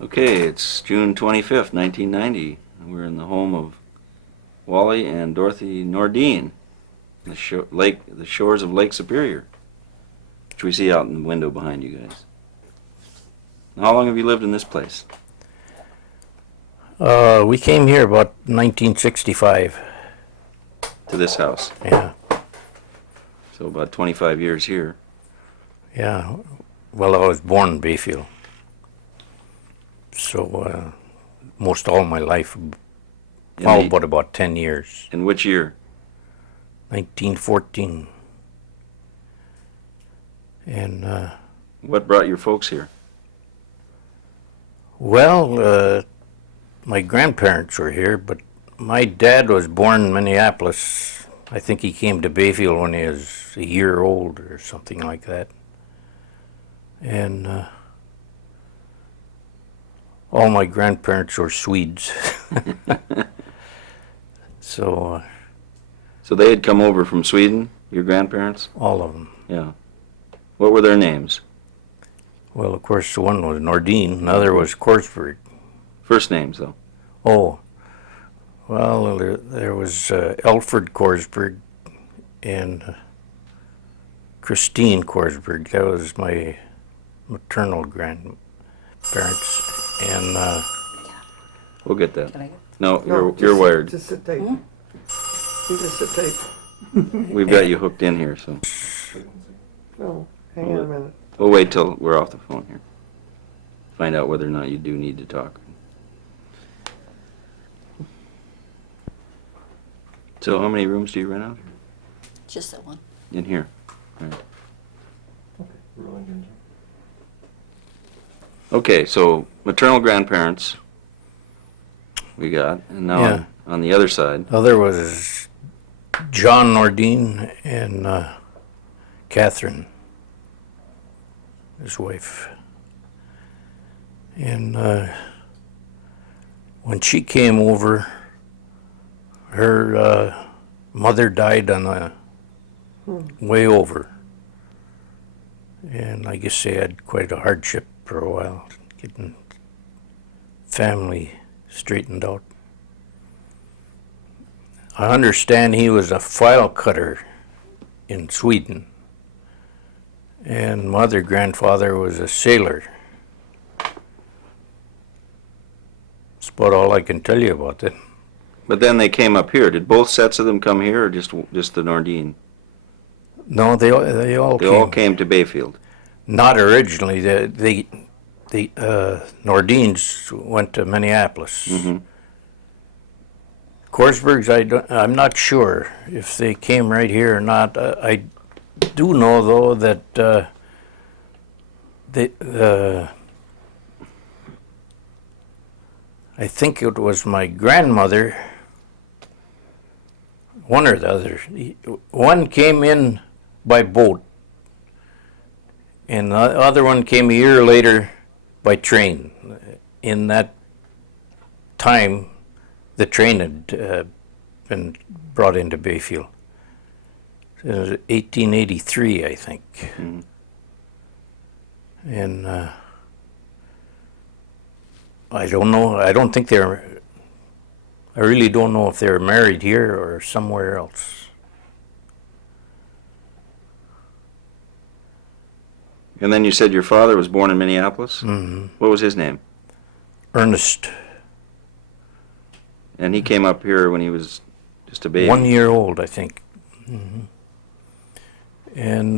Okay, it's June 25th, 1990, and we're in the home of Wally and Dorothy Nordin, the shores of Lake Superior, which we see out in the window behind you guys. How long have you lived in this place? We came here about 1965. To this house? Yeah. So about 25 years here. Yeah. Well, I was born in Bayfield. So most all my life, but about 10 years. In which year? 1914. And what brought your folks here? Well, my grandparents were here, but my dad was born in Minneapolis. I think he came to Bayfield when he was a year old or something like that. And all my grandparents were Swedes. So they had come over from Sweden, your grandparents? All of them. Yeah. What were their names? Well, of course, one was Nordin, another was Korsberg. First names, though? Oh, well, there was Alfred Korsberg and Christine Korsberg. That was my maternal grandparents. And we'll get that. Can I get? No, you're wired. Just sit tight. You just sit tight. We've got you hooked in here, so No, hang on a minute. we'll wait till we're off the phone here. Find out whether or not you do need to talk. So how many rooms do you rent out Just that one. in here? Right. Okay, so maternal grandparents we got, and now Yeah. on the other side. other was John Nordin and Catherine, his wife. And when she came over, her mother died on the way over. And I guess they had quite a hardship for a while, getting family straightened out. I understand he was a file cutter in Sweden, and my other grandfather was a sailor. That's about all I can tell you about it. But then they came up here. Did both sets of them come here, or just the Nordin? No, they all They all came to Bayfield. Not originally. The Nordins went to Minneapolis. Mm-hmm. Korsbergs, I'm not sure if they came right here or not. I do know, though, that I think it was my grandmother, one or the other. One came in by boat, and the other one came a year later by train. In that time, the train had been brought into Bayfield. It was 1883, I think. Mm-hmm. And I don't know. I don't think I really don't know if they were married here or somewhere else. And then you said your father was born in Minneapolis? Mm-hmm. What was his name? Ernest. And he came up here when he was just a baby? 1 year old, I think. Mm-hmm. And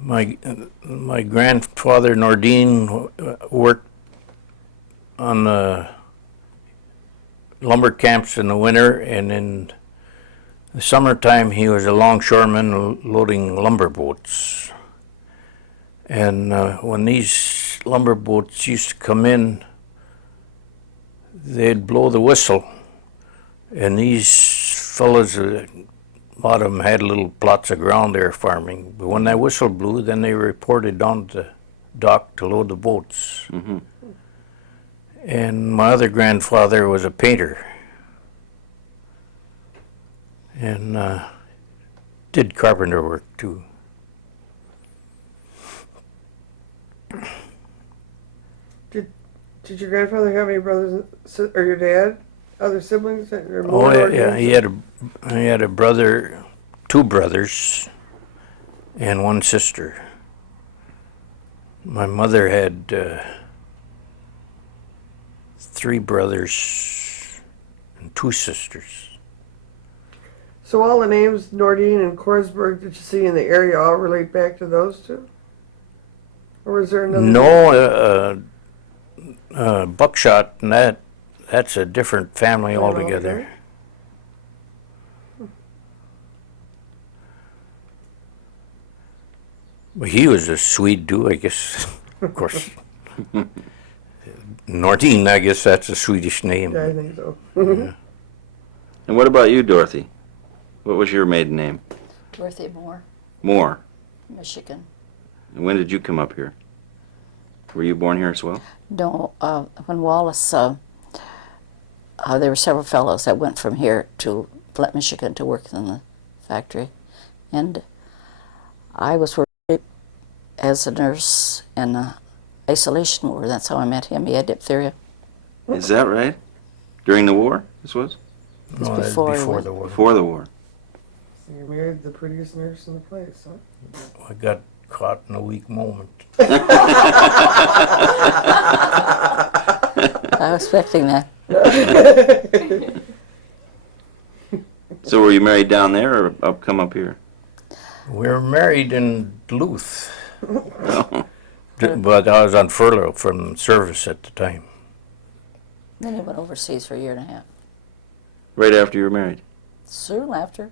my grandfather Nordin worked on lumber camps in the winter, and in the summertime he was a longshoreman loading lumber boats. And when these lumber boats used to come in, they'd blow the whistle, and these fellows, a lot of them had little plots of ground they were farming. But when that whistle blew, then they reported down to the dock to load the boats. Mm-hmm. And my other grandfather was a painter, and did carpenter work too. Did your grandfather have any brothers, or your dad, other siblings, or Oh, more? yeah, Nordins? he had a brother, two brothers, and one sister. My mother had three brothers and two sisters. So all the names Nordin and Korsberg that you see in the area all relate back to those two? Or was there another? No, Buckshot and that's a different family Family altogether. altogether? Well, he was a Swede too, I guess. Of course. Nordin, I guess that's a Swedish name. Yeah, I think so. Yeah. And what about you, Dorothy? What was your maiden name? Dorothy Moore, Moore. Michigan. And when did you come up here? Were you born here as well? No, when Wallace, there were several fellows that went from here to Flint, Michigan to work in the factory. And I was working as a nurse in a isolation ward. That's how I met him. He had diphtheria. Is that right? During the war, this was? was No, that's before he before went. the war. Before the war. So you married the prettiest nurse in the place, huh? I got caught in a weak moment. I was expecting that. So were you married down there or come up here? We were married in Duluth, No. but I was on furlough from service at the time. Then he went overseas for a year and a half. Right after you were married? Soon after,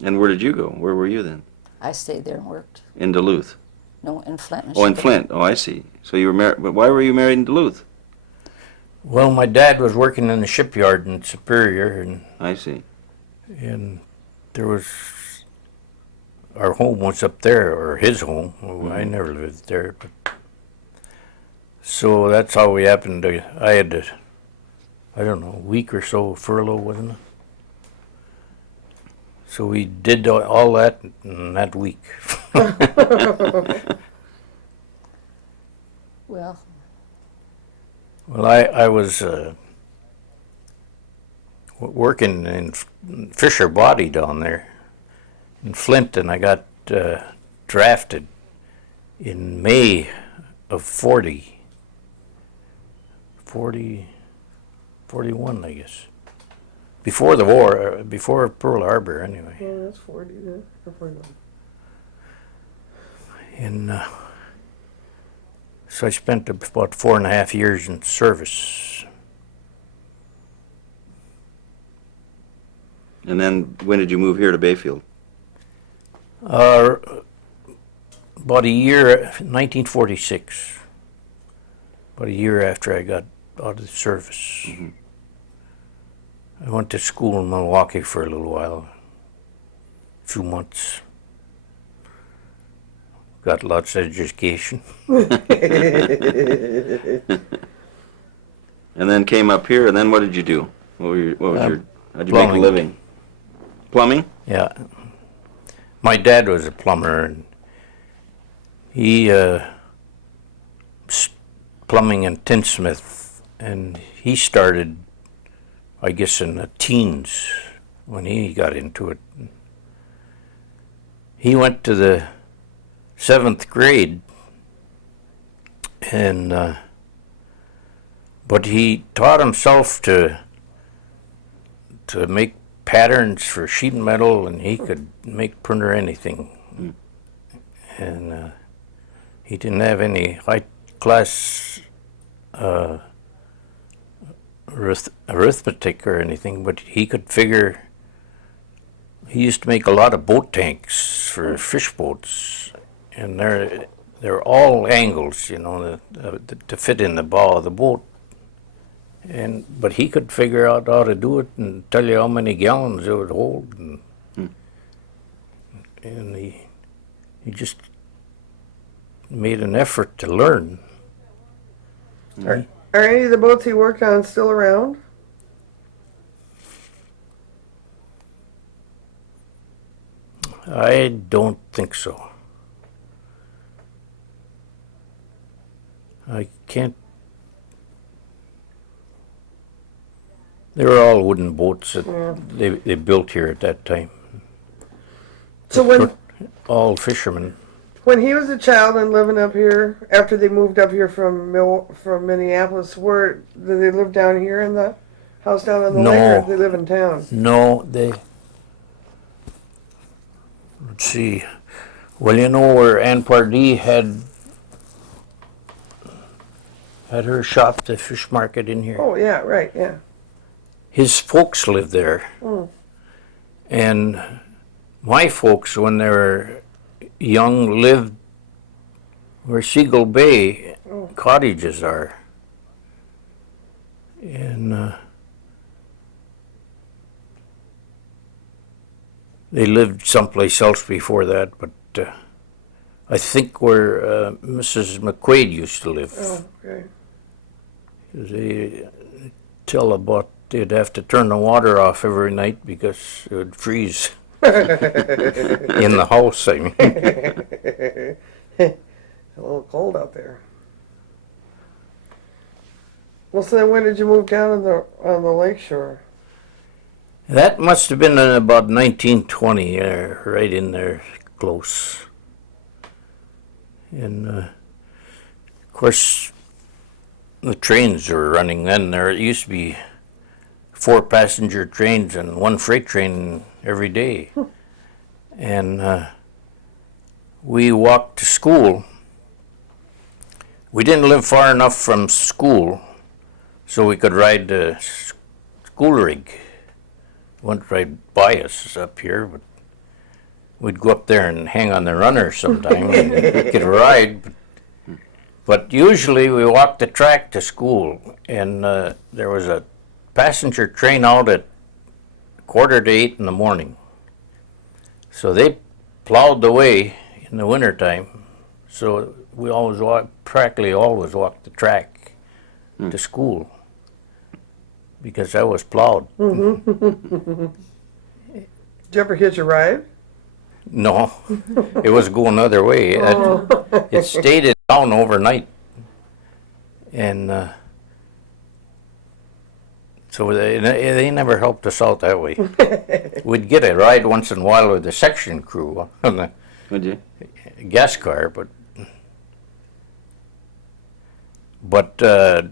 And where did you go? Where were you then? I stayed there and worked. In Duluth. No, in Flint, Oh, Michigan. in Flint. Oh, I see. So you were married, but why were you married in Duluth? Well, my dad was working in the shipyard in Superior, I see. and there was our home was up there, or his home. I never lived there, but so that's how we happened to. I had to, I don't know, a week or so furlough, wasn't it? So we did all that in that week. Well, Well, I was working in Fisher Body down there in Flint, and I got drafted in May of 41, I guess. Before the war, before Pearl Harbor, anyway. Well, that's 40 then. Or 41. And so I spent about 4.5 years in service. And then when did you move here to Bayfield? About a year, 1946. About a year after I got out of the service. Mhm. I went to school in Milwaukee for a little while, a few months. Got lots of education. And then came up here, and then what did you do? What was your, how'd you make a Plumbing. living? Plumbing? Yeah. My dad was a plumber, and he plumbing and tinsmith, and he started, I guess, in the teens when he got into it. He went to the 7th grade, and but he taught himself to make patterns for sheet metal, and he could make printer anything. And he didn't have any high class arithmetic or anything, but he could figure. He used to make a lot of boat tanks for fish boats, and they're all angles, you know, to fit in the bow of the boat. But he could figure out how to do it and tell you how many gallons it would hold, and he just made an effort to learn. Are any of the boats he worked on still around? I don't think so. I can't. They were all wooden boats that they built here at that time. So All fishermen. when he was a child and living up here, after they moved up here from Minneapolis, where did they live down here in the house down on the lake, or No. did they live in town? No, they. Let's see. Well, you know where Ann Pardee had her shop, the fish market in here. Oh yeah, right, yeah. His folks lived there. And my folks, when they were young, lived where Seagull Bay cottages are. And they lived someplace else before that, but I think where Mrs. McQuaid used to live. Oh, okay. They tell about they'd have to turn the water off every night because it would freeze in the house, I mean. It's a little cold out there. Well, so then when did you move down on the lake shore? That must have been in about 1920, right in there, close. And, of course, the trains were running then. There used to be 4 passenger trains and 1 freight train every day. And we walked to school. We didn't live far enough from school so we could ride the school rig. Wouldn't ride by us up here, but we'd go up there and hang on the runner sometime and we could ride. But usually we walked the track to school, and there was a passenger train out at 7:45 in the morning. So they plowed the way in the wintertime. So we practically always walked the track to school because that was plowed. Did you ever hitch a ride? No, it was going the other way. It stayed in town overnight. And so they never helped us out that way. We'd get a ride once in a while with the section crew on the Would you? gas car, but that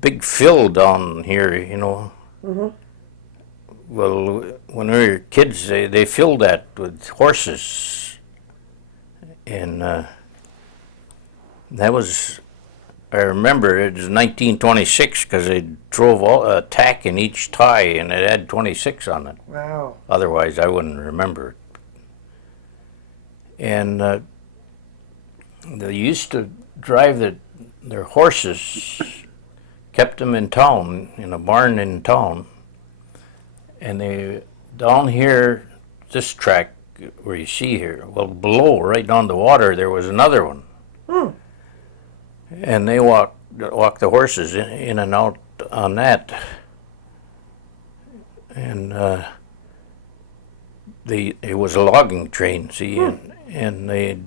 big fill down here, you know. Well, when we were kids, they filled that with horses, and that was, I remember it was 1926 because they drove a tack in each tie and it had 26 on it. Wow. Otherwise, I wouldn't remember it. And they used to drive their horses, kept them in town, in a barn in town. And they, down here, this track where you see here, well, below, right on the water, there was another one. And they walked the horses in and out on that. And it was a logging train, see, and they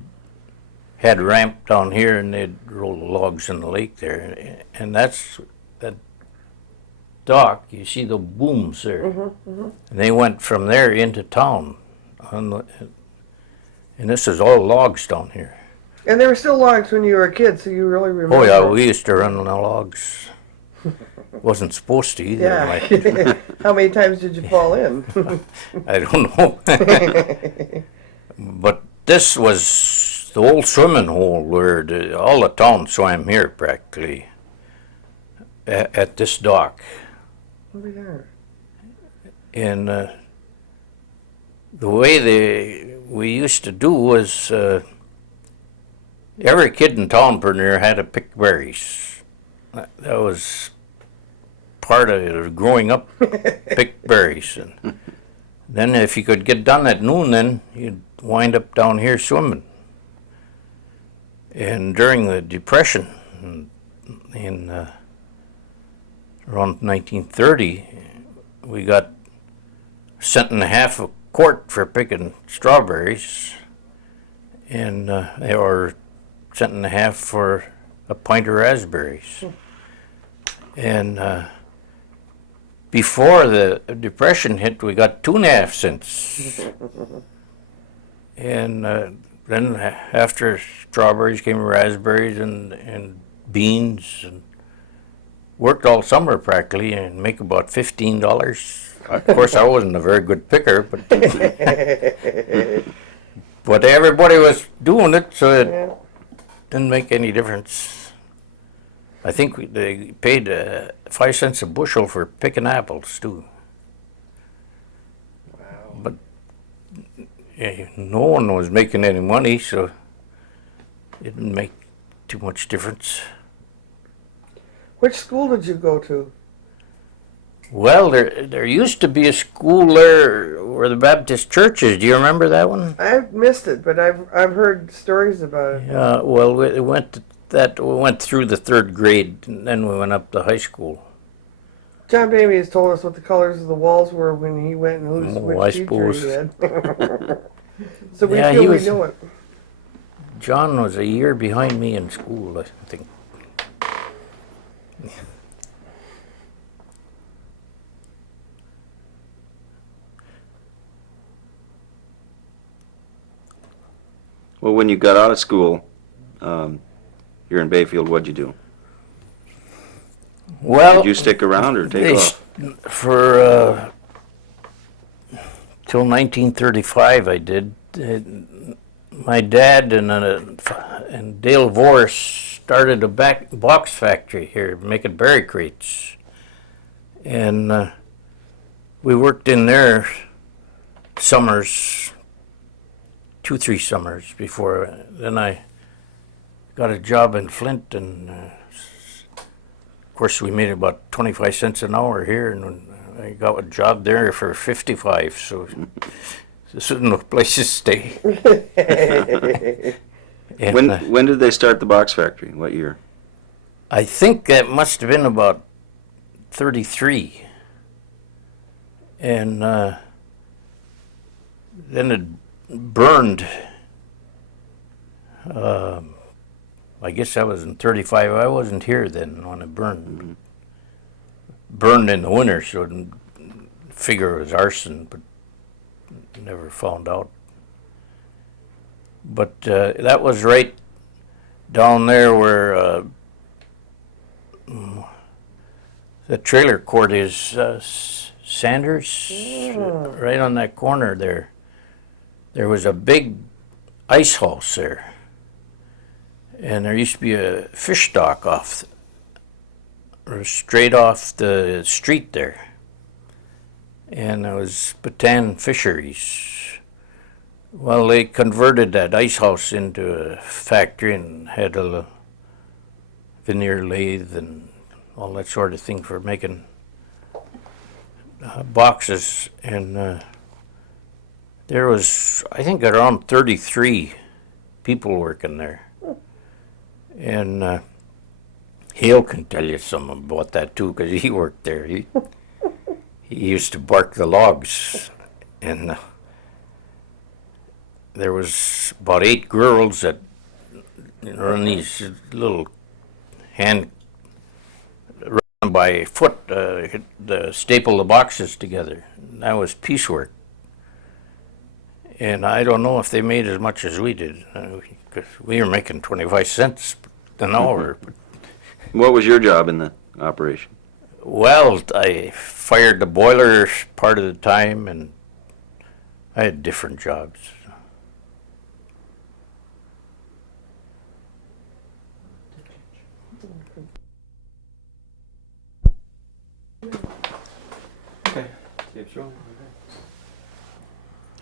had ramp down here, and they'd roll the logs in the lake there. And that's that dock, you see the booms there. And they went from there into town. And this is all logs down here. And they were still logs when you were a kid, so you really remember. Oh yeah, we used to run on the logs. Wasn't supposed to either. Yeah. How many times did you fall in? I don't know. But this was the old swimming hole where all the town swam here practically at this dock. Over there. And the way we used to do was every kid in town pretty near had to pick berries. That was part of it, growing up, pick berries. And then if you could get done at noon, then you'd wind up down here swimming. And during the Depression, in around 1930, we got $1.50 a quart for picking strawberries, and or $1.50 for a pint of raspberries. And before the Depression hit, we got 2.5 cents. And then after strawberries came raspberries and beans, and worked all summer practically and make about $15. Of course, I wasn't a very good picker, but everybody was doing it, so it didn't make any difference. I think they paid 5 cents a bushel for picking apples too. Wow. But no one was making any money, so it didn't make too much difference. Which school did you go to? Well, there used to be a school there where the Baptist church is. Do you remember that one? I've missed it, but I've heard stories about it. Yeah. Well, we went through the 3rd grade, and then we went up to high school. John Baby has told us what the colors of the walls were when he went and Oh, which I teacher suppose. he had. So we Yeah, feel he we was- know it. John was a year behind me in school, I think. Well, when you got out of school here in Bayfield, what'd you do? Well, Did you stick around or take they off? for till 1935, I did. My dad and Dale Vorse started a box factory here, making berry crates, and we worked in there summers, 2-3 summers before. Then I got a job in Flint, and of course we made about 25 cents an hour here, and I got a job there for 55. So this was no place to stay. And, When did they start the box factory? What year? I think that must have been about 33. And then it burned. I guess that was in 35. I wasn't here then when it burned. Mm-hmm. Burned in the winter, so I didn't figure it was arson, but never found out. But that was right down there where the trailer court is, Sanders, right on that corner there. There was a big ice house there, and there used to be a fish dock straight off the street there, and there was Bataan Fisheries. Well, they converted that ice house into a factory and had a veneer lathe and all that sort of thing for making boxes. And there was, I think, around 33 people working there. And Hale can tell you something about that too, because he worked there. He used to bark the logs, and there was about 8 girls that run these little hand run by foot the staple the boxes together. That was piecework, and I don't know if they made as much as we did, because we were making 25 cents an hour. What was your job in the operation? Well, I fired the boiler part of the time, and I had different jobs.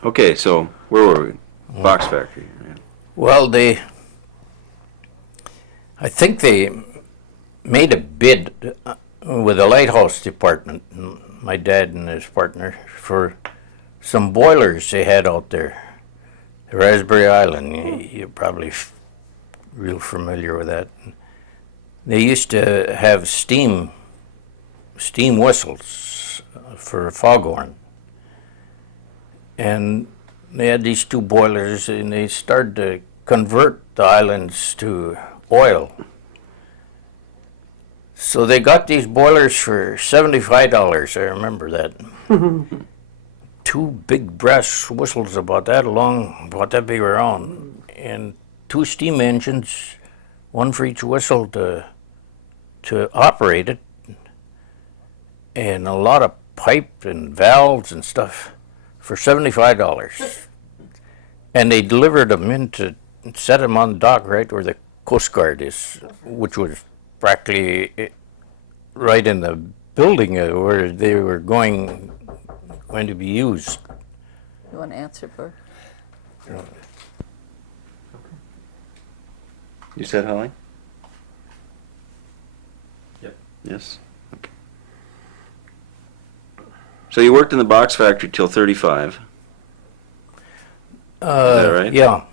Okay, so where were we? Box factory. Yeah. Well, I think they made a bid with the lighthouse department, my dad and his partner, for some boilers they had out there. The Raspberry Island, you're probably real familiar with that. They used to have steam whistles for foghorn. And they had these 2 boilers, and they started to convert the islands to oil. So they got these boilers for $75. I remember that. Two big brass whistles about that long, about that big around, and two steam engines, one for each whistle to operate it, and a lot of pipe and valves and stuff for $75. And they delivered them in to set them on the dock right where the Coast Guard is, which was practically right in the building where they were going to be used. You want to answer, Bert? You said Holly? Yep. Yes. Okay. So you worked in the box factory till 35, that right? Yeah.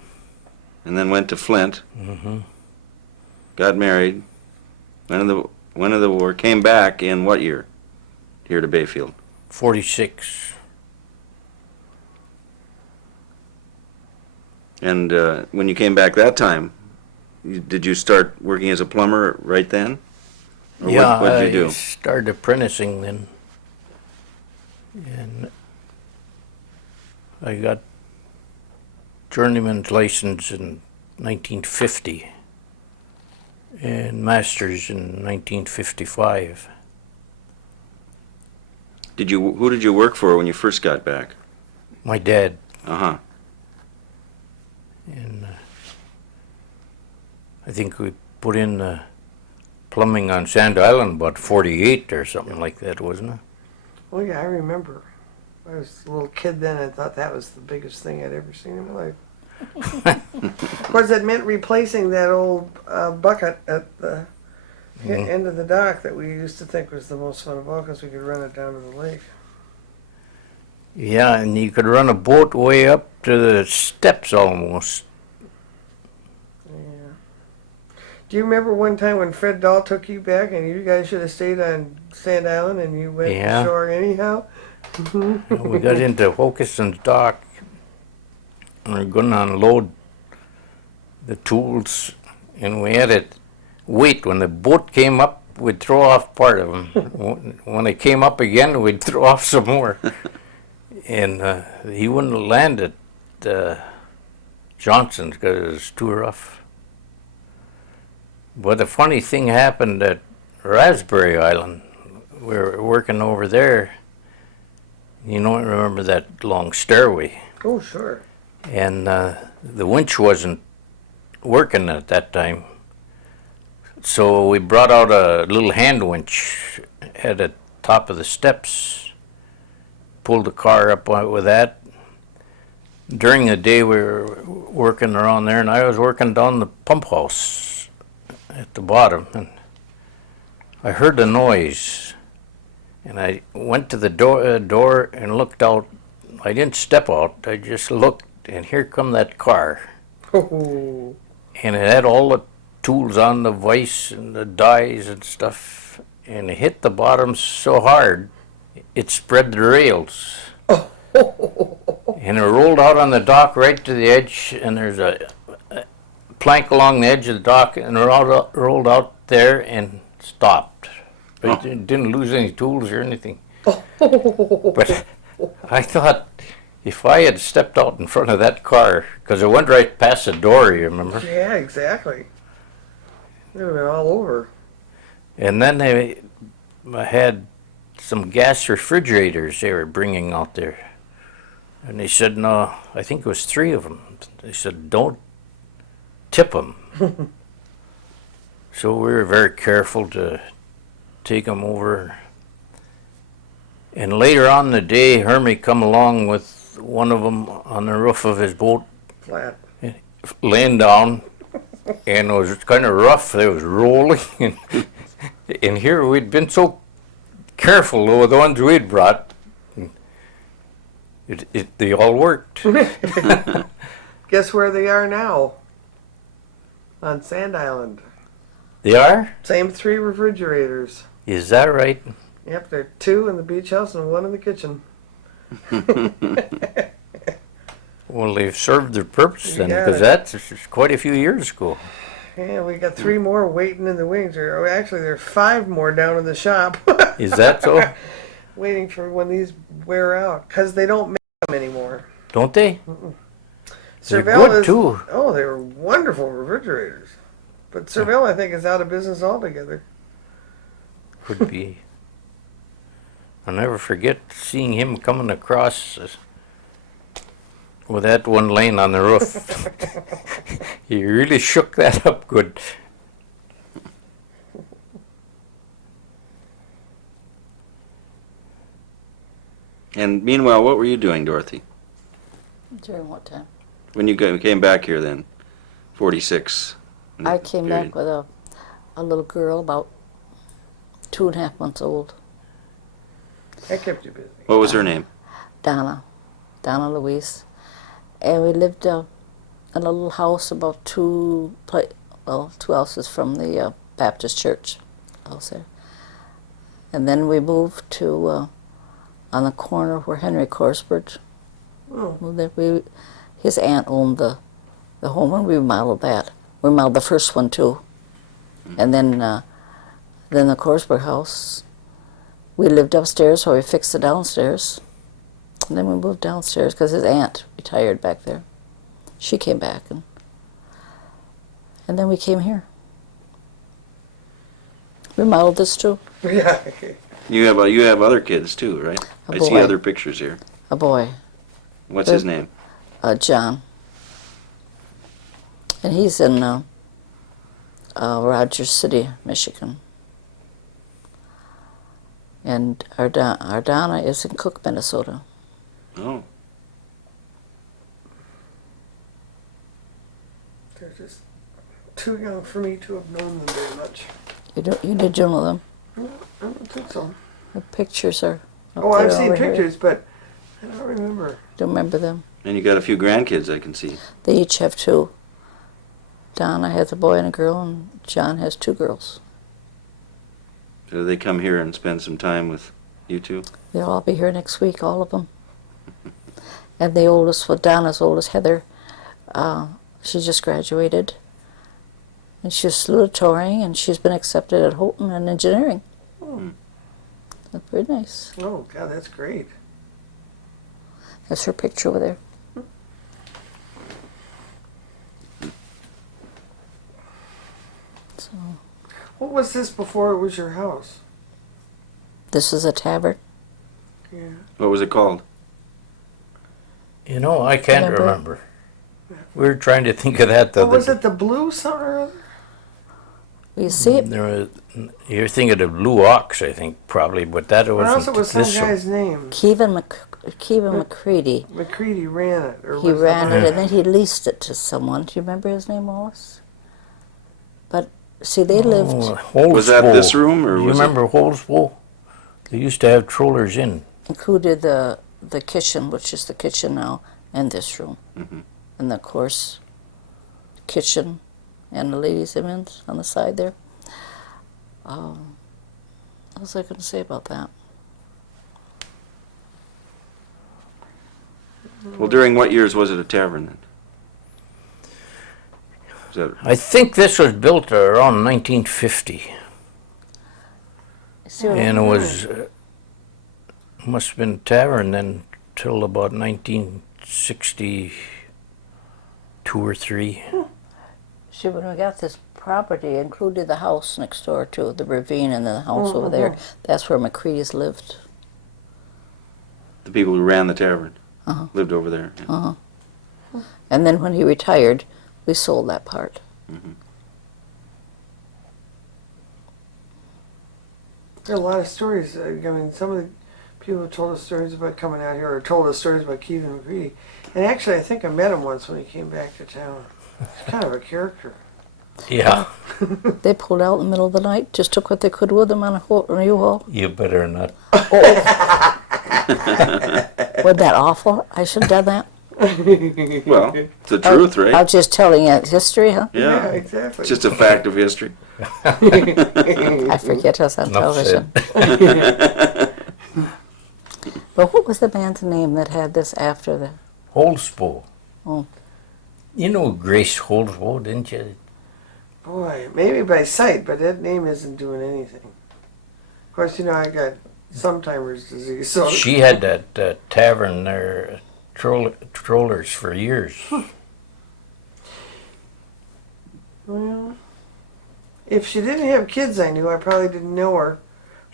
and then went to Flint. Got married. Went in the war. Came back in what year? Here to Bayfield. 46. And when you came back that time, did you start working as a plumber right then? Or Yeah, what did you I do? started apprenticing then. And I got journeyman's license in 1950 and master's in 1955. Who did you work for when you first got back? My dad. Uh-huh. And I think we put in plumbing on Sand Island about 48 or something like that, wasn't it? Oh yeah, I remember. I was a little kid then. I thought that was the biggest thing I'd ever seen in my life. Of course, it meant replacing that old bucket at the end of the dock that we used to think was the most fun of all because we could run it down to the lake. Yeah, and you could run a boat way up to the steps almost. Yeah. Do you remember one time when Fred Dahl took you back and you guys should have stayed on Sand Island and you went Yeah. ashore anyhow? We got into Hokeson's dock and we were going to unload the tools, and we had to wait. When the boat came up, we'd throw off part of them. When it came up again, we'd throw off some more. And he wouldn't land at Johnson's because it was too rough. But a funny thing happened at Raspberry Island. We were working over there. You don't remember that long stairway. Oh, sure. And the winch wasn't working at that time. So we brought out a little hand winch at the top of the steps, pulled the car up with that. During the day we were working around there, and I was working down the pump house at the bottom, and I heard a noise. And I went to the door and looked out. I didn't step out, I just looked, and here come that car. Oh, And it had all the tools on, the vise and the dies and stuff, and it hit the bottom so hard it spread the rails. And it rolled out on the dock right to the edge, and there's a plank along the edge of the dock, and it rolled out there and stopped. But it didn't lose any tools or anything. But I thought, if I had stepped out in front of that car, because it went right past the door, you remember? yeah, exactly. It would have been all over. And then they had some gas refrigerators they were bringing out there. And they said, no, I think it was 3 of them. They said, don't tip them. So we were very careful to take them over. And later on in the day, Hermie come along with one of them on the roof of his boat, Flat. laying down, and it was kind of rough. It was rolling, and here we'd been so careful with the ones we'd brought. They all worked. Guess where they are now? On Sand Island. They are? Same 3 refrigerators. Is that right? Yep, there are 2 in the beach house and 1 in the kitchen. Well, they've served their purpose then, because Yeah. that's quite a few years ago. Yeah, we got 3 more waiting in the wings. Or actually, there's 5 more down in the shop. Is that so? Waiting for when these wear out. Because they don't make them anymore. Don't they? They're Cervell good is, too. Oh, they were wonderful refrigerators. But Cervell, I think, is out of business altogether. Could be. I'll never forget seeing him coming across with that one laying on the roof. He really shook that up good. And meanwhile, what were you doing, Dorothy, During what time? when you came back here then? 46. I came back with a little girl about 2.5 months old, That kept you busy. What was her name? Donna Louise. And we lived in a little house about 2 houses from the Baptist church house there. And then we moved to on the corner where Henry Korsberg moved there. His aunt owned the home, and we remodeled that. We remodeled the first one too. And then the Korsberg house, we lived upstairs, so we fixed the downstairs. And then we moved downstairs because his aunt retired back there. She came back, and then we came here. Remodeled this too. Yeah. You have other kids too, right? A I see boy. other pictures here. A boy, What's his name? John. And he's in Rogers City, Michigan. And our Donna is in Cook, Minnesota. Oh, They're just too young for me to have known them very much. You did know them? I don't think so. The pictures are up Oh, I've there seen over here. pictures, but I don't remember. Don't remember them. and you got a few grandkids I can see. They each have 2. Donna has a boy and a girl, and John has 2 girls. So they come here and spend some time with you two? They'll all be here next week, all of them. And the oldest, Donna's oldest, Heather, she just graduated. And she's salutatorian, and she's been accepted at Houghton in engineering. That's pretty nice. Oh, God, that's great. That's her picture over there. So, What was this before it was your house? this is a tavern. Yeah. What was it called? You know, I can't Remember? remember. We were trying to think of that the What other was it, the blue something or other? You see it? There was, you're thinking of Blue Ox, I think, probably, but that Or else wasn't it was some this one. guy's name. Kevin McCready. McCready ran it. Or He was ran it, it and then he leased it to someone. Do you remember his name, Wallace? But see, they lived. Was that Holsbow. this room, or Do you was it- remember Holsbow? They used to have trollers in. Included the kitchen, which is the kitchen now, and this room, Mm-hmm. and of course, kitchen, and the ladies' amens on the side there. What was I going to say about that? Well, during what years was it a tavern then? Was that, I think this was built around 1950, See what and it was must have been a tavern then till about 1962 or 3. See, when we got this property, it included the house next door to the ravine, and then the house over there. That's where McCready's lived. the people who ran the tavern Uh-huh. lived over there? Yeah. And then when he retired, we sold that part. There are a lot of stories. I mean, some of the people have told us stories about coming out here, or told us stories about Kevin McCready. And actually, I think I met him once when he came back to town. He's kind of a character. Yeah, They pulled out in the middle of the night, just took what they could with them on a U-Haul. you better not. Wasn't that awful? I should have done that. Well, it's the truth, I right? was just telling you history, huh? Yeah. exactly. It's just a fact of history. I forget us on Enough television. But what was the man's name that had this after the... Holsbow. Oh. You know Grace Holsbow, didn't you? Boy, maybe by sight, but that name isn't doing anything. Of course, you know, I got sometimers disease, so. She had that tavern there, Trollers, for years. Well, if she didn't have kids I knew, I probably didn't know her.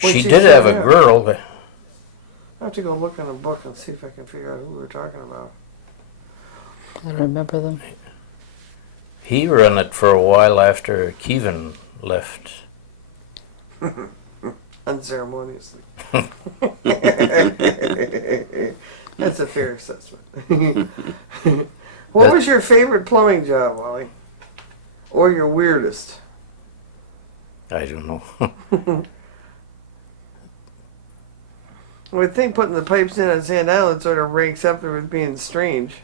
when She she did have a showed up. girl, but I'll have to go look in a book and see if I can figure out who we were talking about. I don't remember them. he ran it for a while after Kevin left. Unceremoniously. That's a fair assessment. What was your favorite plumbing job, Wally? Or your weirdest? I don't know. I would think putting the pipes in on Sand Island sort of ranks up there with being strange.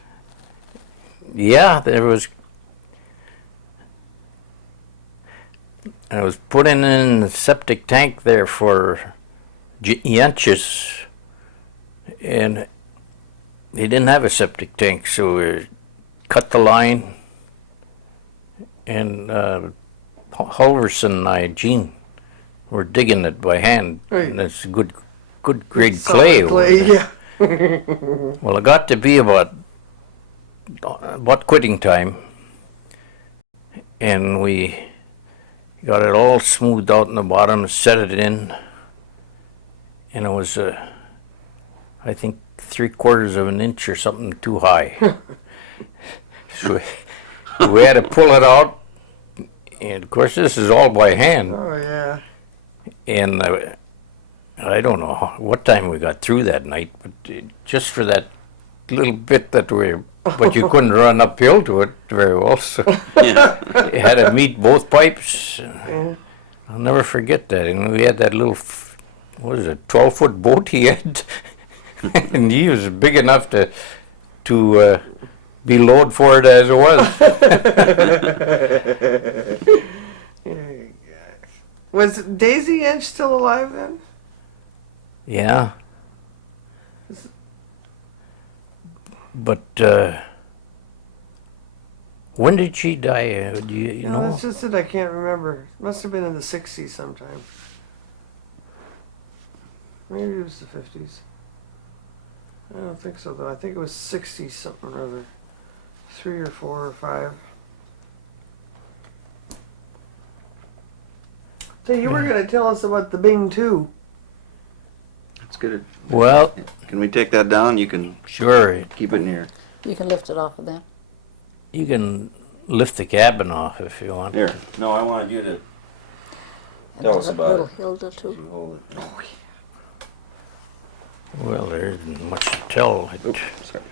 Yeah, there was. I was putting in the septic tank there for inches, and they didn't have a septic tank, so we cut the line, and Hulverson and I, Gene, were digging it by hand. Right. And it's good grade clay. Solid over clay, there. yeah. Well, it got to be about quitting time, and we got it all smoothed out in the bottom, set it in, and it was, I think, 3/4 of an inch or something too high. So we had to pull it out, and of course this is all by hand, Oh, yeah. and I don't know what time we got through that night, but just for that little bit that but you couldn't run uphill to it very well, so Yeah. you had to meet both pipes. Yeah. I'll never forget that. And we had that little, what was it, 12-foot boat he had, and he was big enough to be load for it as it was. Was Daisy Inch still alive then? Yeah. But when did she die? Do you No, know? that's just it. I can't remember. Must have been in the 60s sometime. Maybe it was the 50s. I don't think so, though. I think it was 60 something or other. 3 or 4 or 5. So you were going to tell us about the Bing, too. That's good. Well, Can we take that down? You can sure. keep it in here. You can lift it off of that. You can lift the cabin off if you want. Here. No, I wanted you to And tell us the about little it. Hilda too. You hold it. Well, there isn't much to tell. Oops, sorry.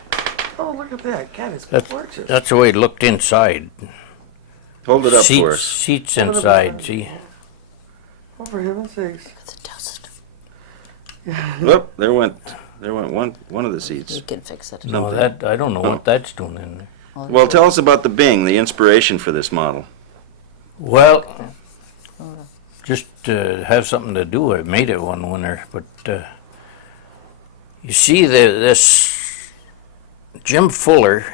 Oh, look at that. God, it's That's, gorgeous. that's the way it looked inside. Hold it up seats, for us. Seats What about inside, it? see? Oh, for heaven's sakes. Look at the dust. Whoop, there went one of the seats. You can fix it. No, that I don't know what that's doing in there. Well, tell us about the Bing, the inspiration for this model. Well, just to have something to do, I made it one winter. But you see, this Jim Fuller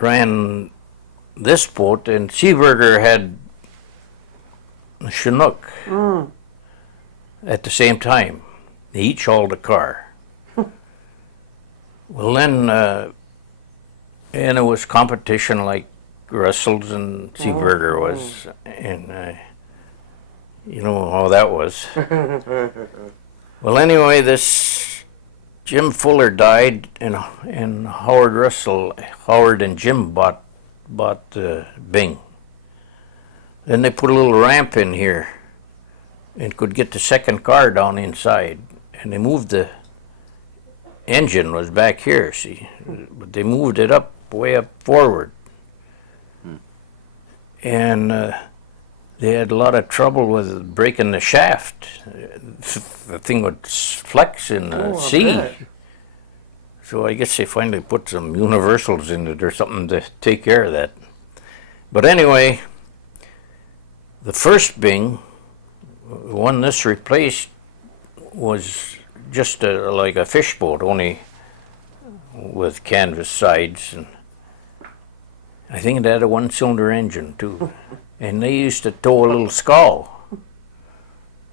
ran this boat, and Seeberger had a Chinook at the same time. They each hauled a car. Well, then, and it was competition like Russell's and Seeberger was, and you know how that was. Well, anyway, this Jim Fuller died, and Howard and Jim bought Bing. Then they put a little ramp in here, and could get the second car down inside, and they moved the engine was back here, see, but they moved it up way up forward, and they had a lot of trouble with breaking the shaft. The thing would flex in the Oh, I sea. bet. So I guess they finally put some universals in it or something to take care of that. But anyway, the first Bing, the one this replaced, was just like a fish boat, only with canvas sides, I think it had a one-cylinder engine too. And they used to tow a little scow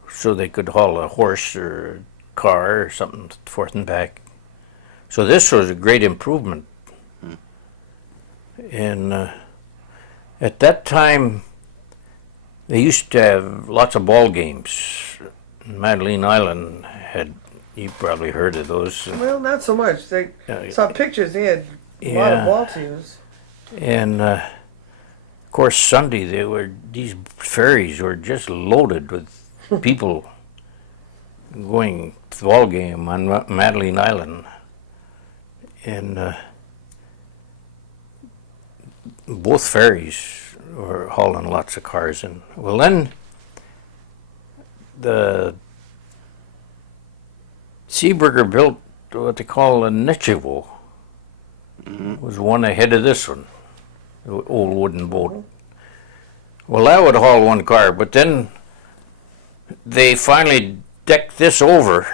so they could haul a horse or a car or something forth and back. So this was a great improvement. And at that time, they used to have lots of ball games. Madeline Island had, you probably heard of those. Well, not so much. They Uh, saw pictures. They had a lot of Yeah. ball teams. And of course, Sunday these ferries were just loaded with people going to the ball game on Madeline Island, and both ferries were hauling lots of cars in. Well, then the Seaburger built what they call a Nichivo. Was one ahead of this one. Old wooden boat. Well, that would haul one car, but then they finally decked this over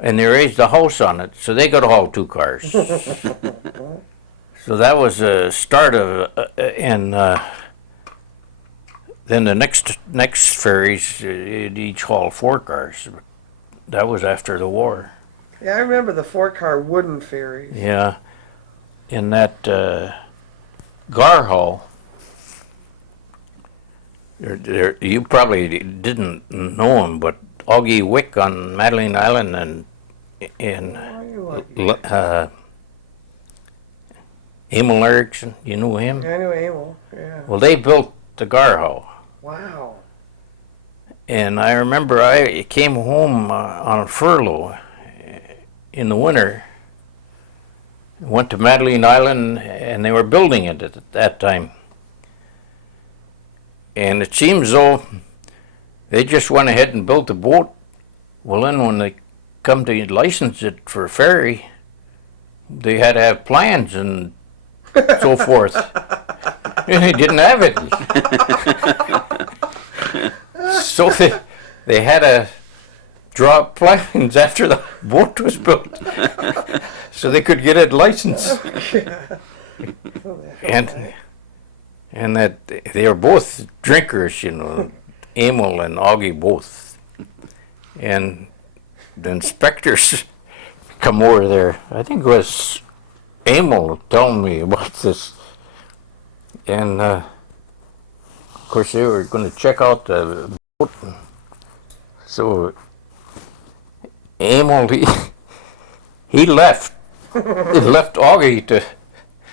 and they raised a house on it, so they could haul two cars. So that was a start of, and then the next ferries it'd each haul four cars. That was after the war. Yeah, I remember the 4-car wooden ferries. Yeah, in that Gar Hall, you probably didn't know him, but Augie Wick on Madeline Island and Oh, you lucky. Emil Erickson, you know him? I knew Emil. Yeah. Well, they built the Gar Hall. Wow. And I remember I came home on a furlough in the winter, went to Madeline Island, and they were building it at that time. And it seems though they just went ahead and built the boat. Well, then when they come to license it for a ferry, they had to have plans and so forth. And they didn't have it. So they had to draw up plans after the boat was built so they could get it licensed. And that they were both drinkers, you know, Emil and Augie both. And the inspectors come over there. I think it was Emil telling me about this. And of course they were going to check out the boat. So Emil, he left. He left Augie to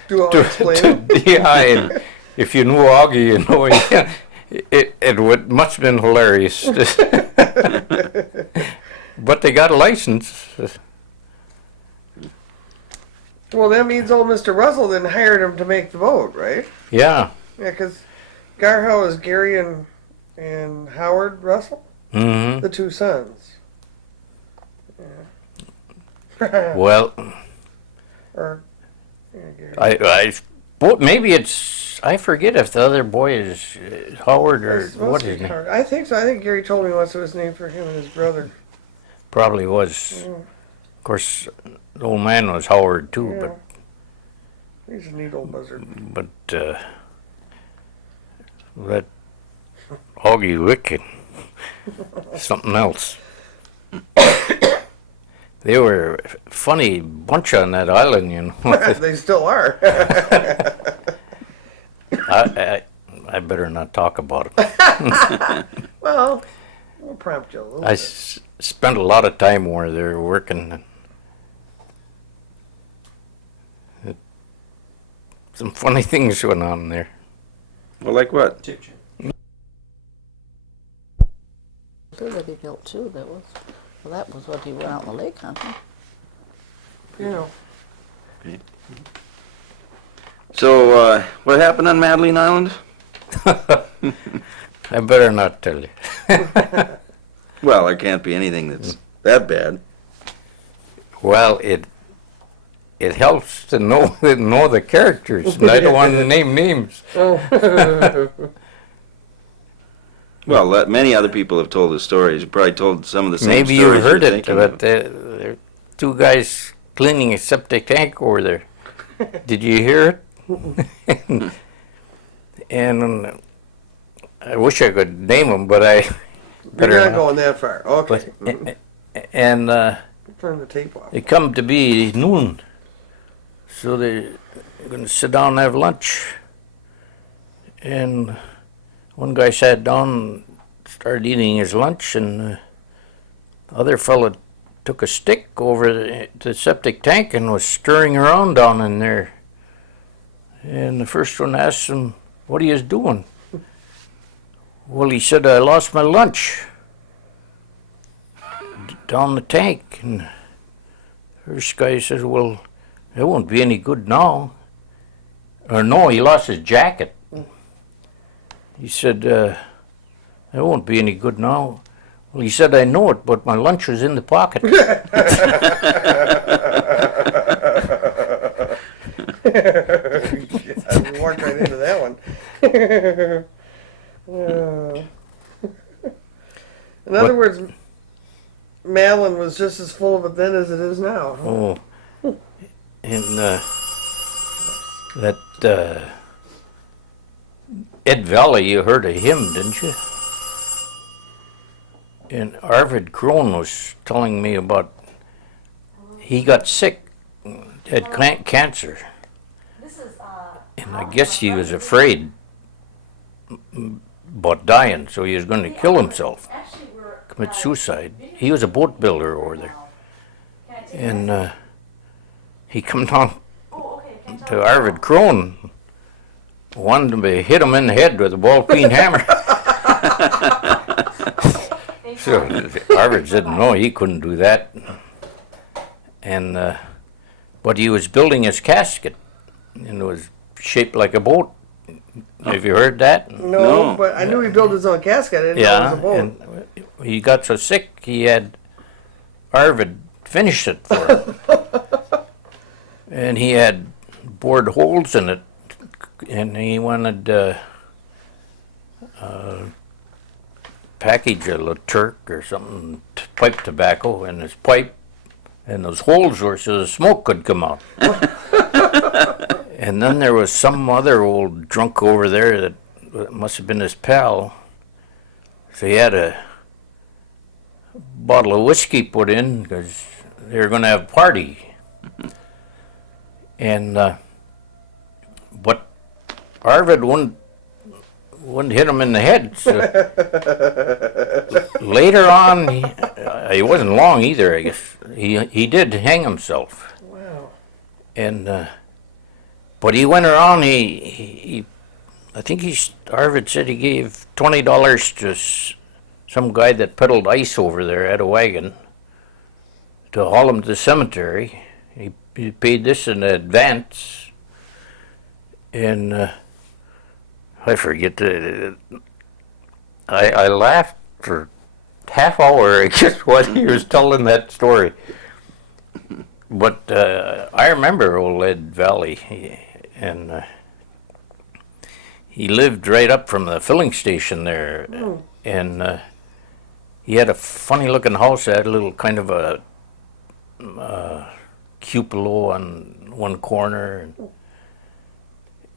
Do all explain. yeah, and if you knew Augie, you know it would must have been hilarious. But they got a license. Well, that means old Mr. Russell then hired him to make the boat, right? Yeah. Yeah, because Garhow is Gary and Howard Russell, Mm-hmm. the two sons. Well, Or yeah, Gary. maybe it's I forget if the other boy is Howard or It's supposed what to his be name. Howard. I think so. I think Gary told me once it was named for him and his brother. Probably was. Mm. Of course, the old man was Howard too, Yeah. He's a neat old buzzard. but that Augie Wick, something else. They were a funny bunch on that island, you know. They still are. I better not talk about it. Well, we'll prompt you a little I bit. spent a lot of time where they were working. Some funny things went on there. Well, like what? Two that he built too. That was what he went out on the lake hunting. You know, So, what happened on Madeline Island? I better not tell you. Well, there can't be anything that's that bad. Well, it helps to know the characters, and I don't want to name names. Well, many other people have told the stories. You probably told some of the same Maybe you stories. heard you're it, thinking but of. there are two guys cleaning a septic tank over there. Did you hear it? And I wish I could name them, but I You're better not going that far. Okay. But and Turn the tape off. it come to be noon, so they're going to sit down and have lunch. And one guy sat down and started eating his lunch, and the other fellow took a stick over the septic tank and was stirring around down in there. And the first one asked him, "What are you doing?" Well, he said, "I lost my lunch down the tank." And the first guy says, "Well, it won't be any good now." Or no, he lost his jacket. He said, "It won't be any good now." Well, he said, "I know it, but my lunch was in the pocket." I walked right into that one. In other words, Malin was just as full of it then as it is now. Oh, and that Ed Valley, you heard of him, didn't you? And Arvid Crone was telling me about, he got sick, had cancer, and I guess he was afraid about dying, so he was going to kill himself, commit suicide. He was a boat builder over there, and he come down to Arvid Crone, wanted to hit him in the head with a ball-peen hammer. So Arvid said no, he couldn't do that. And but he was building his casket, and it was shaped like a boat. Have you heard that? No, but I knew he built his own casket. I didn't know it was a boat. And he got so sick, he had Arvid finish it for him. And he had bored holes in it, and he wanted package a little Turk or something, pipe tobacco in his pipe, and those holes were so the smoke could come out. And then there was some other old drunk over there that must have been his pal. So he had a bottle of whiskey put in because they were going to have a party. And but Arvid wouldn't hit him in the head. So later on, he wasn't long either, I guess. He did hang himself. Wow. And but he went around. I think Arvid said he gave $20 to some guy that peddled ice over there at a wagon to haul him to the cemetery. He paid this in advance, and I forget I laughed for half hour, I guess, while he was telling that story. But I remember old Ed Valley, and he lived right up from the filling station there, and he had a funny-looking house that had a little kind of a cupola on one corner,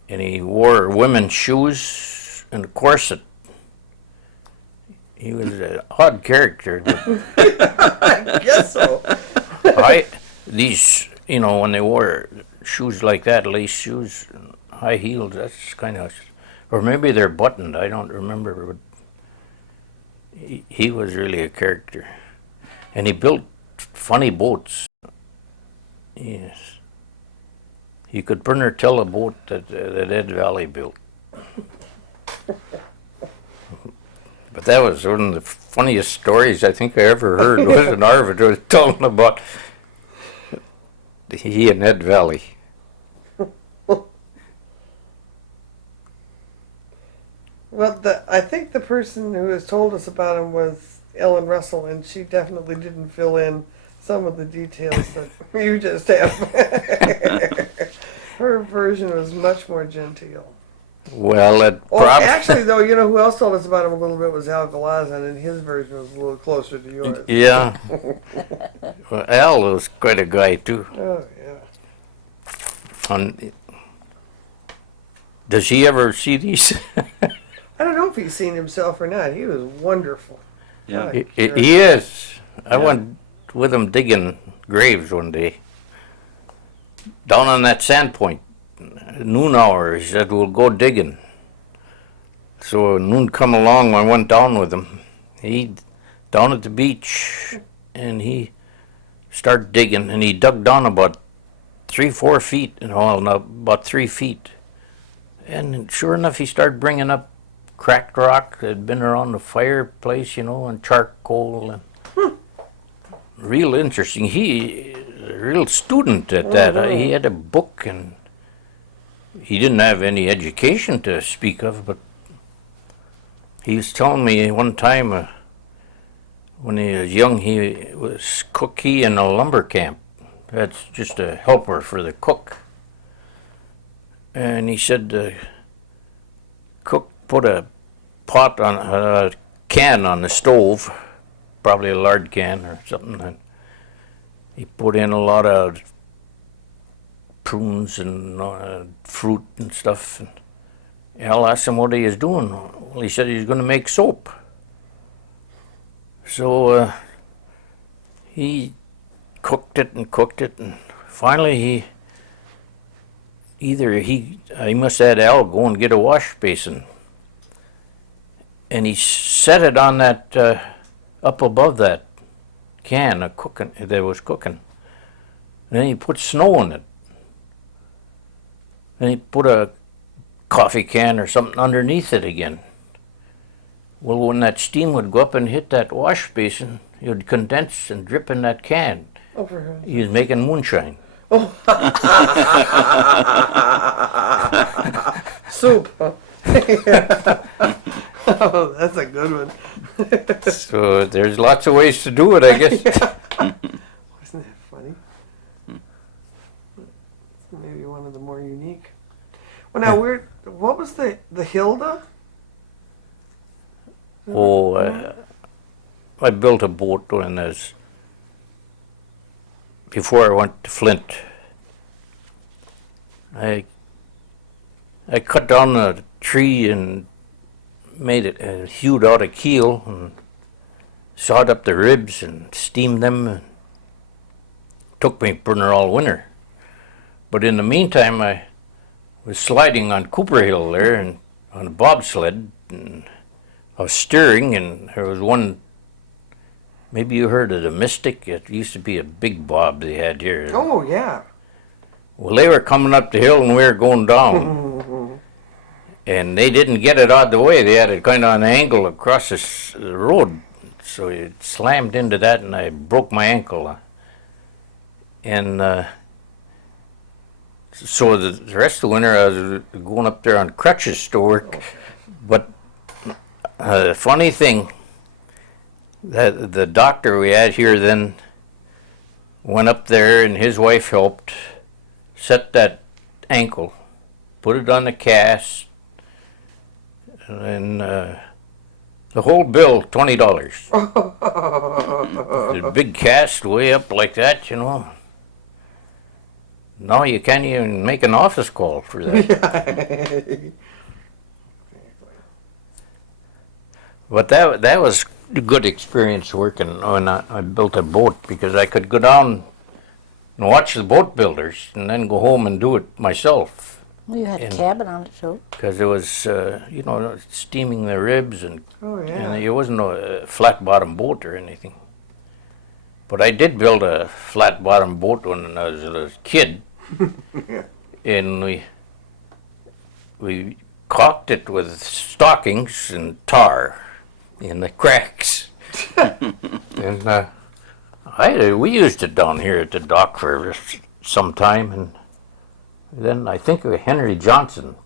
and he wore women's shoes and a corset. He was an odd character. I guess so. These, when they wore shoes like that, lace shoes, and high heels, that's kind of, or maybe they're buttoned, I don't remember, but he was really a character. And he built funny boats. Yes. You could pretty near tell a boat that Ed Valley built. But that was one of the funniest stories I think I ever heard. Was an Arvid was telling about he and Ed Valley. Well, I think the person who has told us about him was Ellen Russell, and she definitely didn't fill in some of the details that you just have. Her version was much more genteel. Well, actually, though, you know who else told us about him a little bit was Al Galazan, and his version was a little closer to yours. Yeah. Well, Al was quite a guy, too. Oh, yeah. Does he ever see these? I don't know if he's seen himself or not. He was wonderful. Yeah. What a He character. he is. I Yeah. went with him digging graves one day. Down on that sand point, noon hour, he said, we'll go digging. So noon come along, I went down with him. He down at the beach, and he started digging, and he dug down about 3-4 feet, about 3 feet. And sure enough, he started bringing up cracked rock that had been around the fireplace, and charcoal. And real interesting. He, a real student at that. He had a book, and he didn't have any education to speak of, but he was telling me one time when he was young, he was cookie in a lumber camp. That's just a helper for the cook. And he said the cook put a can on the stove, probably a lard can or something, and he put in a lot of prunes and fruit and stuff. And Al asked him what he was doing. Well, he said he was going to make soap. So he cooked it, and finally he must have had Al go and get a wash basin, and he set it on that up above that can of cooking that was cooking. And then he put snow in it. Then he put a coffee can or something underneath it again. Well, when that steam would go up and hit that wash basin, it would condense and drip in that can. Oh, for her. He was making moonshine. Soup. Huh? Oh, that's a good one. So there's lots of ways to do it, I guess. Isn't that funny? Maybe one of the more unique. Well, now what was the Hilda? Oh, I built a boat before I went to Flint. I cut down a tree and made it and hewed out a keel and sawed up the ribs and steamed them. And took me pretty near all winter. But in the meantime, I was sliding on Cooper Hill there and on a bobsled, and I was steering, and there was one. Maybe you heard of the Mystic. It used to be a big bob they had here. Oh, yeah. Well, they were coming up the hill and we were going down. And they didn't get it out of the way. They had it kind of on an angle across the road. So it slammed into that and I broke my ankle. And so the rest of the winter I was going up there on crutches to work. But the funny thing, that the doctor we had here then went up there and his wife helped set that ankle, put it on the cast, and the whole bill, $20. The big cast way up like that, Now you can't even make an office call for that. But that was a good experience working when I built a boat, because I could go down and watch the boat builders and then go home and do it myself. Well, you had a And- cabin on it too. Because it was, steaming the ribs and Yeah. it wasn't a flat bottom boat or anything. But I did build a flat bottom boat when I was a kid, and we caulked it with stockings and tar in the cracks. And we used it down here at the dock for some time, and then I think Henry Johnson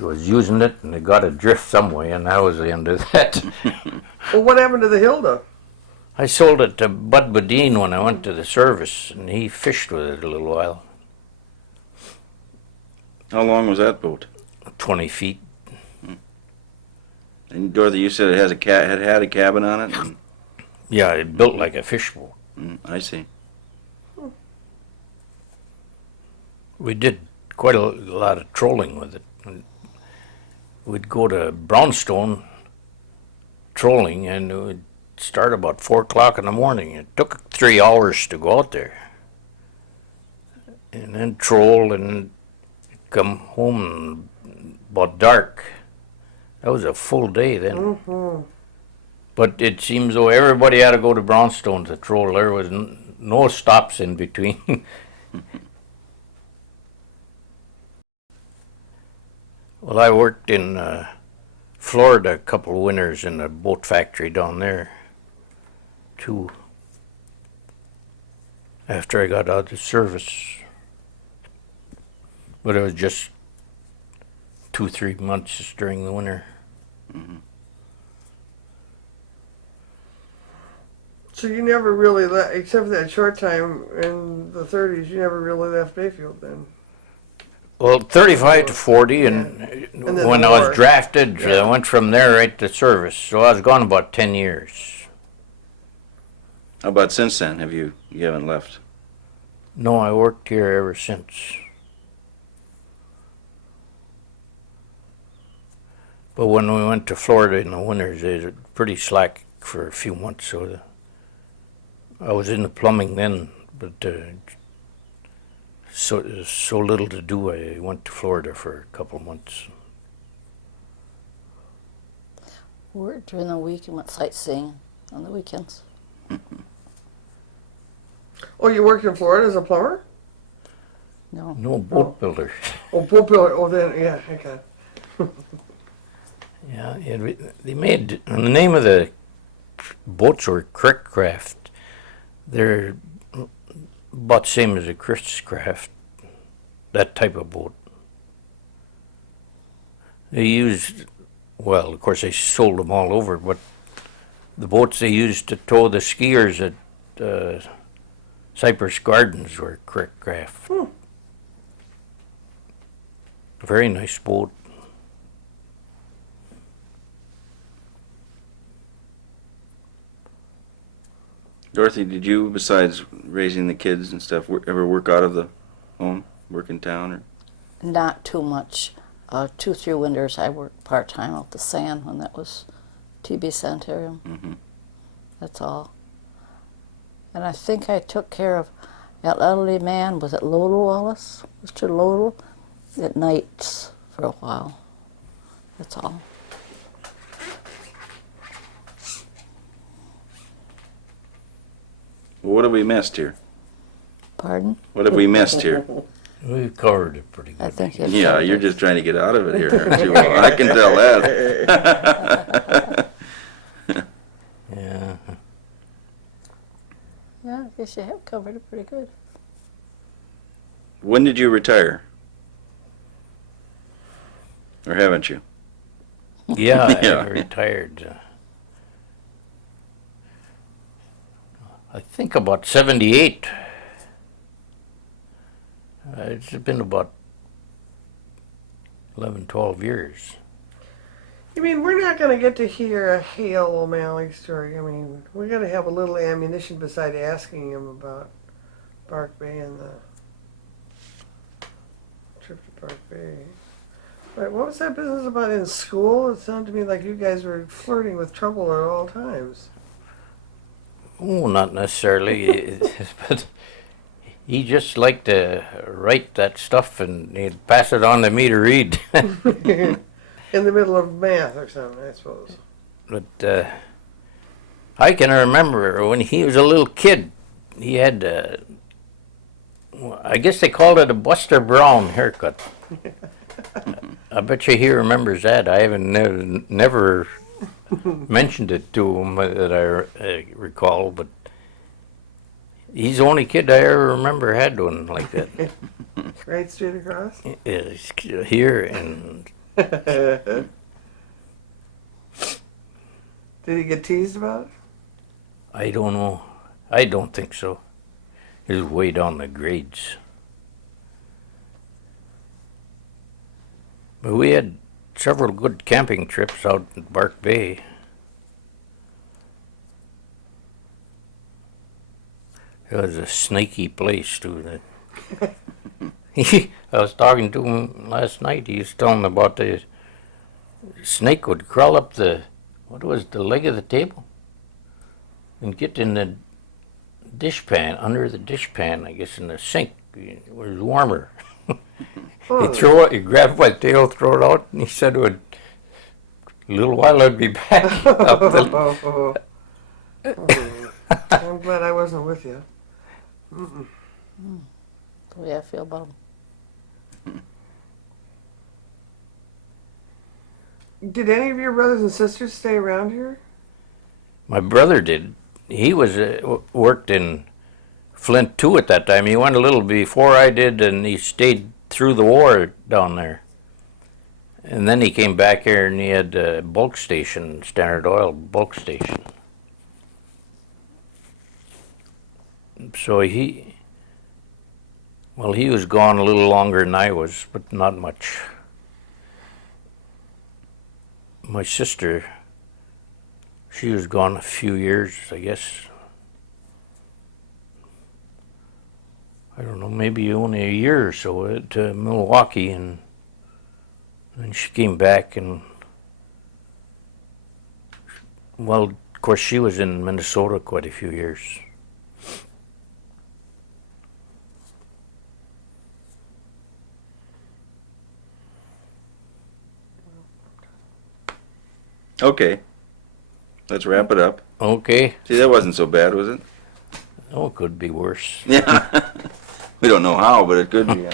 was using it, and it got adrift some way, and that was the end of that. Well, what happened to the Hilda? I sold it to Bud Bodine when I went to the service, and he fished with it a little while. How long was that boat? 20 feet. And Dorothy, you said it has had a cabin on it? And, Yeah, it built like a fish boat. I see. We did quite a lot of trolling with it. And we'd go to Brownstone trolling, and it would start about 4 o'clock in the morning. It took 3 hours to go out there. And then troll and come home about dark. That was a full day then. Mm-hmm. But it seems though everybody had to go to Brownstone to troll. There was no stops in between. Well, I worked in Florida a couple of winters in a boat factory down there, too, after I got out of the service. But it was just 2-3 months during the winter. Mm-hmm. So you never really left, except for that short time in the 30s, you never really left Bayfield then? Well, 35 to 40, and then when the I was war. drafted, Yeah. I went from there right to service. So I was gone about 10 years. How about since then? You haven't left? No, I worked here ever since. But when we went to Florida in the winters, they were pretty slack for a few months. So I was in the plumbing then, but so little to do. I went to Florida for a couple of months. Worked during the week and went sightseeing on the weekends. Oh, you worked in Florida as a plumber? No. No boat builder. Oh, boat builder. Oh, then, yeah, okay. Yeah, they made, and the name of the boats were Crick Craft. They're about the same as a Chris Craft, that type of boat. They used, well, of course they sold them all over, but the boats they used to tow the skiers at Cypress Gardens were Crick Craft. Very nice boat. Dorothy, did you, besides raising the kids and stuff, ever work out of the home, work in town? Or? Not too much. 2-3 winters I worked part-time out the sand when that was TB Sanitarium. Mm-hmm. That's all. And I think I took care of that elderly man, was it Lolo Wallace? Mr. Lolo? At nights for a while. That's all. Well, what have we missed here? Pardon? What have we missed here? We covered it pretty good. I think it Yeah, you're just trying to get out of it here, aren't you? Well, I can tell that. Yeah. Yeah, I guess you have covered it pretty good. When did you retire? Or haven't you? Yeah, Yeah. I retired. I think about 78. It's been about 11, 12 years. You mean we're not going to get to hear a Hale O'Malley story? I mean, we're going to have a little ammunition beside asking him about Bark Bay and the trip to Bark Bay. But what was that business about in school? It sounded to me like you guys were flirting with trouble at all times. Oh, not necessarily, but he just liked to write that stuff and he'd pass it on to me to read. In the middle of math or something, I suppose. But I can remember when he was a little kid, he had, I guess they called it a Buster Brown haircut. I bet you he remembers that. I haven't never mentioned it to him that I recall, but he's the only kid I ever remember had one like that. Right straight across? It's here and Did he get teased about it? I don't know. I don't think so. It was way down the grades. But we had several good camping trips out at Bark Bay. It was a snaky place too. That I was talking to him last night. He was telling me about the snake would crawl up the leg of the table and get in the dishpan, under the dishpan, I guess, in the sink. It was warmer. He'd grab it by the tail, throw it out, and he said, "In a little while I'd be back." Up the, I'm glad I wasn't with you. The way I feel about them. Did any of your brothers and sisters stay around here? my brother did. He was worked in Flint too at that time. He went a little before I did, and he stayed through the war down there. And then he came back here, and he had a bulk station, Standard Oil bulk station. So he was gone a little longer than I was, but not much. My sister, she was gone a few years, I guess. I don't know, maybe only a year or so to Milwaukee, and then she came back, and well, of course, she was in Minnesota quite a few years. Okay. Let's wrap it up. Okay. See, that wasn't so bad, was it? Oh, it could be worse. Yeah. We don't know how, but it could be.